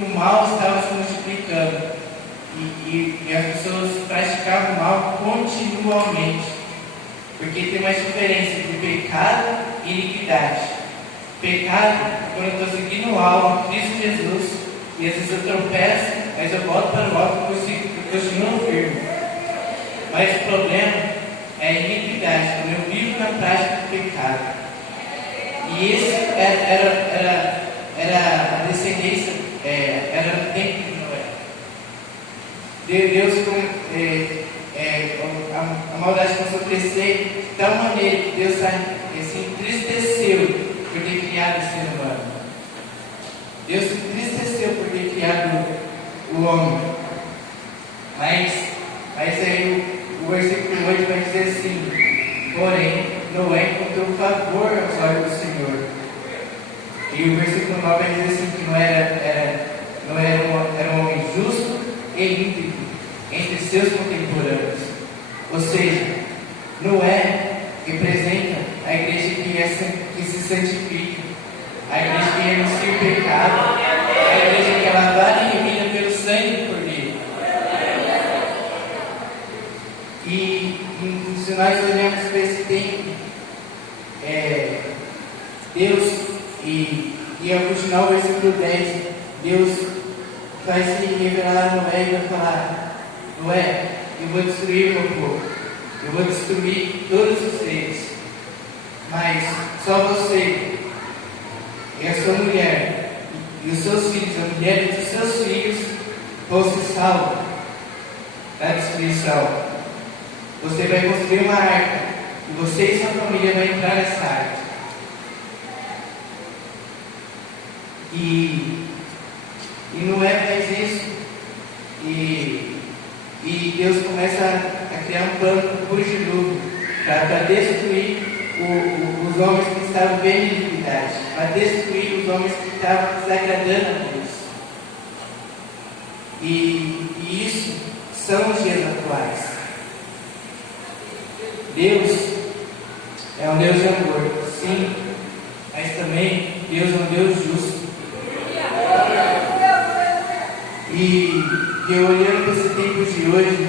que o mal estava se multiplicando e as pessoas praticavam o mal continuamente. Porque tem uma diferença entre pecado e iniquidade. Pecado, quando eu estou seguindo o alvo, Cristo Jesus, e às vezes eu tropeço, mas eu volto para o alvo e continuo firme. Mas o problema é a iniquidade, quando eu vivo na prática do pecado. E esse era a descendência, era o tempo de Noé. Deus, a maldade começou a crescer de tal maneira que Deus se entristeceu por ter criado o ser humano. Deus se entristeceu por ter criado o homem. Mas aí o versículo 8 vai dizer assim: porém, Noé encontrou favor aos olhos do Senhor. E o versículo 9 vai dizer assim: que Noé era um homem justo e íntegro entre seus contemporâneos. Ou seja, Noé representa a igreja que se santifica, a igreja que renuncia o pecado, a igreja que é lavada e remida pelo sangue do Cordeiro. E se nós olharmos para esse tempo, Deus, e ao continuar o versículo 10, Deus vai se revelar a Noé e vai falar: Noé, eu vou destruir o meu povo, eu vou destruir todos os seres, mas só você e a sua mulher e os seus filhos, a mulher dos seus filhos, vão ser salvos da destruição. Você vai construir uma arca e você e sua família vão entrar nessa arca. E Noé faz isso, e Deus começa a criar um plano por dilúvio para destruir os homens que estavam vendo iniquidade, para destruir os homens que estavam desagradando a Deus. E isso são os dias atuais. Deus é um Deus de amor, sim, mas também Deus é um Deus justo. E eu olhando para esse tempo de hoje,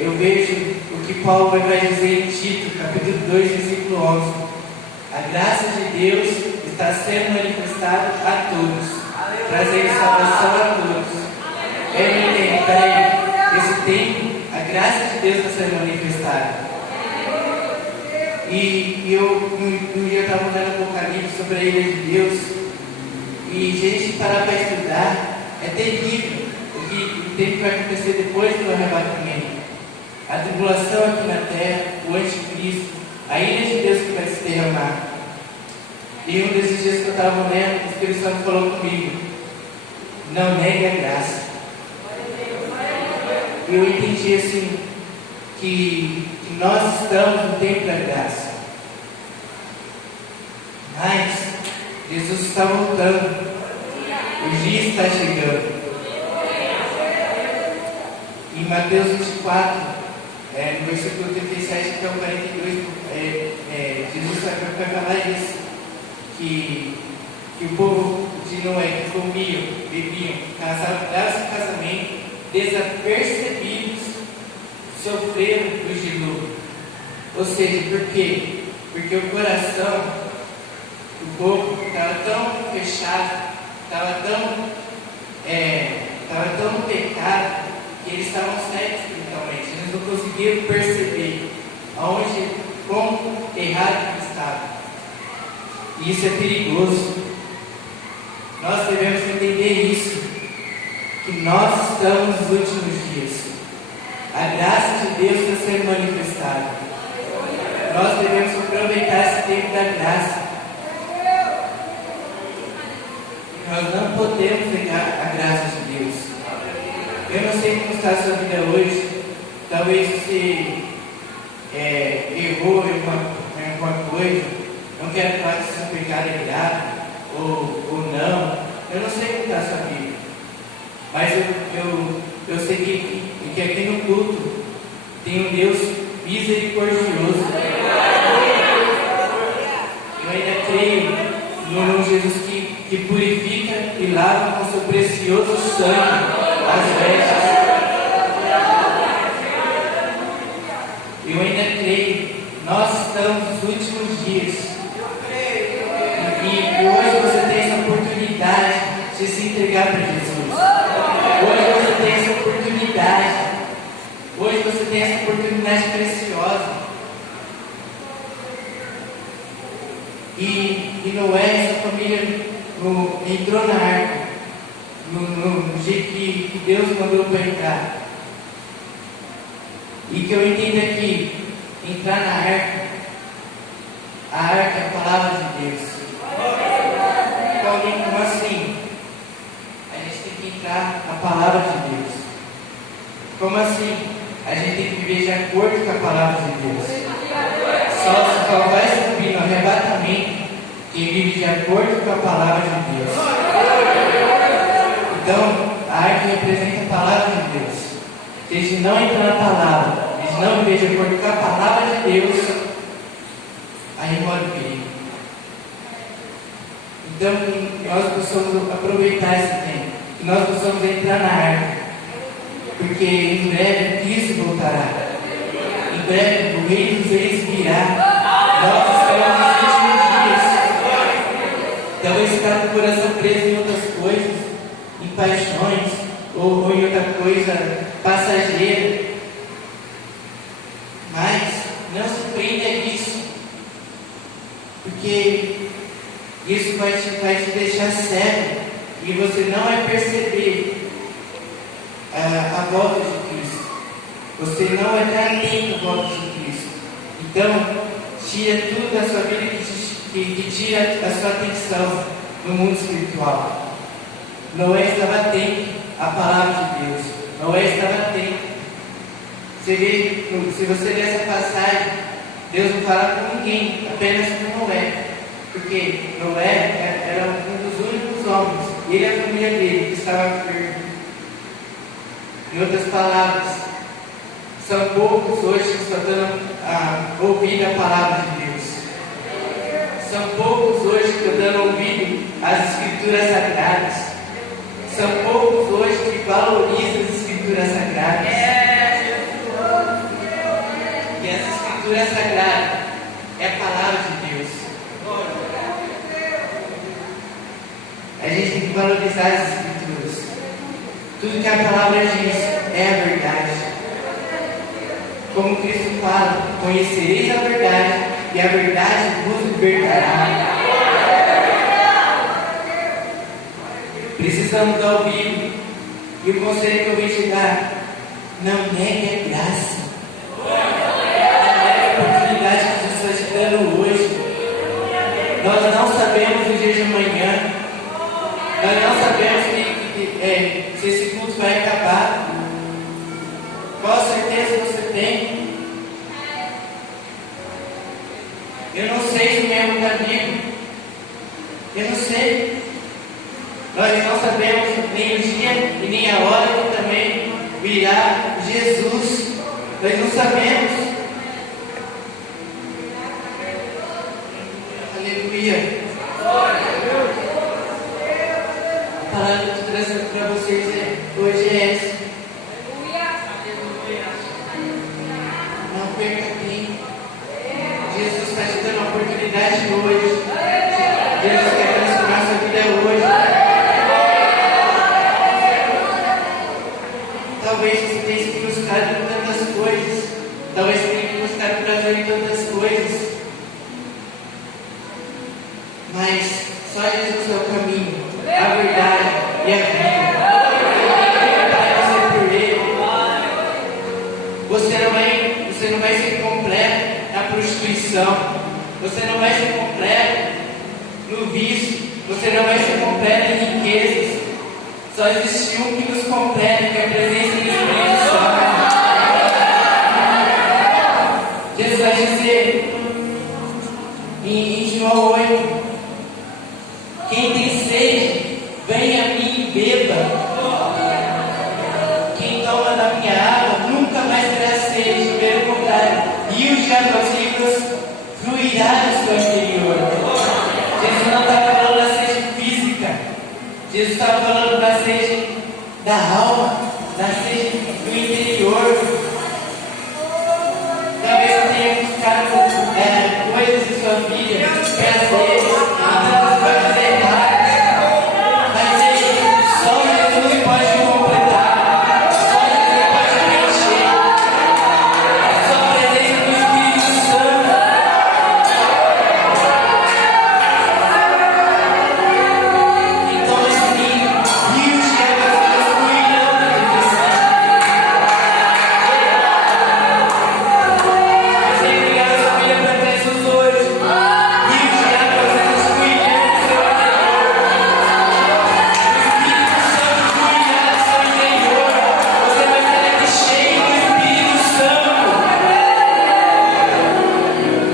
eu vejo o que Paulo vai dizer em Tito, capítulo 2, versículo 11. A graça de Deus está sendo manifestada a todos, trazendo salvação a todos. Eu não entendo, peraí, esse tempo, a graça de Deus está sendo manifestada. E eu, um dia estava lendo Apocalipse sobre a ilha de Deus, e gente parar para estudar, é terrível o tempo que vai acontecer depois do arrebatamento. A tribulação aqui na terra, o anticristo, a ilha de Deus que vai se derramar. E um desses dias que eu estava lendo, o Espírito Santo falou comigo: não negue a graça. E eu entendi assim, que nós estamos no tempo da graça. Mas Jesus está voltando. O dia está chegando. Em Mateus 24, no versículo 37 até o 42, Jesus vai falar isso. Que o povo de Noé que comiam, bebiam, davam casamento, desapercebidos, sofreram o dilúvio. Ou seja, por quê? Porque o coração do povo estava tão fechado, estava tão no pecado, que eles estavam cegos espiritualmente. Eles não conseguiam perceber quão errado eles estavam. E isso é perigoso. Nós devemos entender isso, que nós estamos nos últimos dias. A graça de Deus está sendo manifestada. Nós devemos aproveitar esse tempo da graça. Nós não podemos negar a graça de Deus. Eu não sei como está a sua vida hoje. Talvez você errou em alguma coisa. Não quero falar se seu pecado é grave ou não. Eu não sei como está a sua vida. Mas eu sei que aqui no culto tem um Deus misericordioso. Eu ainda creio num Jesus que purifica e e lava com seu precioso sangue as vestes. Eu ainda creio, nós estamos nos últimos dias. E hoje você tem essa oportunidade de se entregar para Jesus. Hoje você tem essa oportunidade. Hoje você tem essa oportunidade preciosa. E Noé, essa família entrou na arca no jeito que Deus mandou para entrar. E que eu entendo aqui, entrar na arca, a arca é a palavra de Deus. Então, como assim? A gente tem que entrar na palavra de Deus. Como assim? A gente tem que viver de acordo com a palavra de Deus. Só vai subir no arrebatamento quem vive de acordo com a palavra de Deus. Então, a arca representa a palavra de Deus. Se a gente não entra na palavra, a gente não viver de acordo com a palavra de Deus, aí mora o perigo. Então, que nós possamos aproveitar esse tempo, que nós possamos entrar na arca, porque em breve Cristo voltará. Em breve o Rei dos Reis virá. Nós estamos nos últimos dias. Talvez ficar com o coração preso em outras coisas, em paixões, ou em outra coisa passageira. Mas não se prenda a isso, porque isso vai te deixar cego e você não vai perceber a volta de Cristo. Você não vai estar atento à volta de Cristo. Então, tira tudo da sua vida que tira a sua atenção no mundo espiritual. Noé estava atento à palavra de Deus. Noé estava atento. Se você ler essa passagem, Deus não fala com ninguém, apenas com Noé. Porque Noé era um dos únicos homens, ele e a família dele, que estava firme. Em outras palavras, são poucos hoje que estão dando ouvido à palavra de Deus. São poucos hoje que estão dando ouvido às Escrituras Sagradas. São poucos hoje que valorizam as Escrituras Sagradas. E as Escrituras Sagradas é a palavra de Deus. A gente tem que valorizar as Escrituras. Tudo que a palavra diz é a verdade. Como Cristo fala, conhecereis a verdade e a verdade vos libertará. Precisamos dar ouvido. E o conselho que eu vou te dar: não negue a graça. Não negue a oportunidade que Jesus está te dando hoje. Nós não sabemos o dia de amanhã. Nós não sabemos se esse culto vai acabar. Qual certeza você tem? Eu não sei se o mesmo está vivo. Eu não sei. Nós não sabemos nem o dia e nem a hora que também virá Jesus. Nós não sabemos. Aleluia. A palavra que eu trouxe para vocês hoje é essa. Não perca tempo. Jesus está te dando uma oportunidade hoje. Jesus quer transformar sua vida hoje. Talvez você tenha se frustrado em tantas coisas. Talvez você tenha buscado prazer em tantas coisas. Mas só Jesus é o caminho, a verdade e a vida. Para você por Ele. Você não vai ser completo na prostituição. Você não vai ser completo no vício. Você não vai ser completo em riquezas. Só existe um que nos completa, que é a presença do Espírito Santo. Jesus vai dizer em João 8: quem tem sede, venha a mim e beba. Quem toma da minha água nunca mais terá sede, pelo contrário, rios de águas vivas fluirá do seu interior. Jesus não está falando da sede física. Jesus está está falando da sede da alma, da sede do interior. Talvez você tenha buscado coisas em sua vida, prazeres, tantas coisas erradas. Mas aí, só Jesus pode completar, só Jesus pode preencher. Só a presença do Espírito Santo. Então, assim, rios de águas vivas fluirão dentro de você. Você ligar a sua família para Texas hoje. Rios de águas vivas fluirão do seu interior. O Espírito Santo fluirá do seu interior. Você vai sair aqui cheio do Espírito Santo.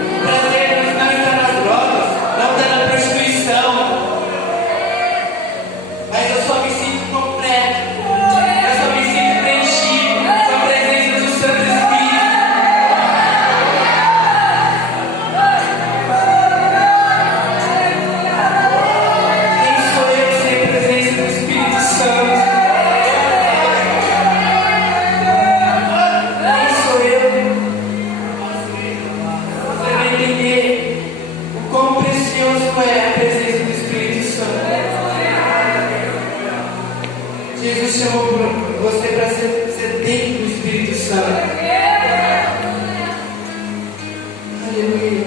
O prazer não está nas drogas, não está na prostituição. Mas eu só me sinto completo. Eu só me sinto preenchido com a presença do Santo Espírito. Quem sou eu sem a presença do Espírito Santo? Quem sou eu? Você vai entender o quão precioso é a presença do Espírito Santo. Jesus chamou você para ser dentro do Espírito Santo. Aleluia.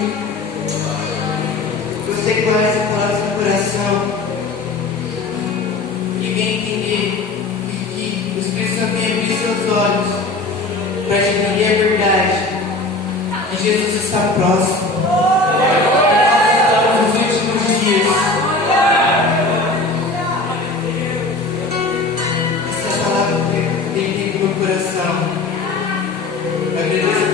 Você guarda essa palavra no coração e vem entender que o Espírito Santo tem abrir seus olhos para entender a verdade. E Jesus está próximo. Nós estamos nos últimos dias. Essa palavra tem dentro do meu coração. Eu agradeço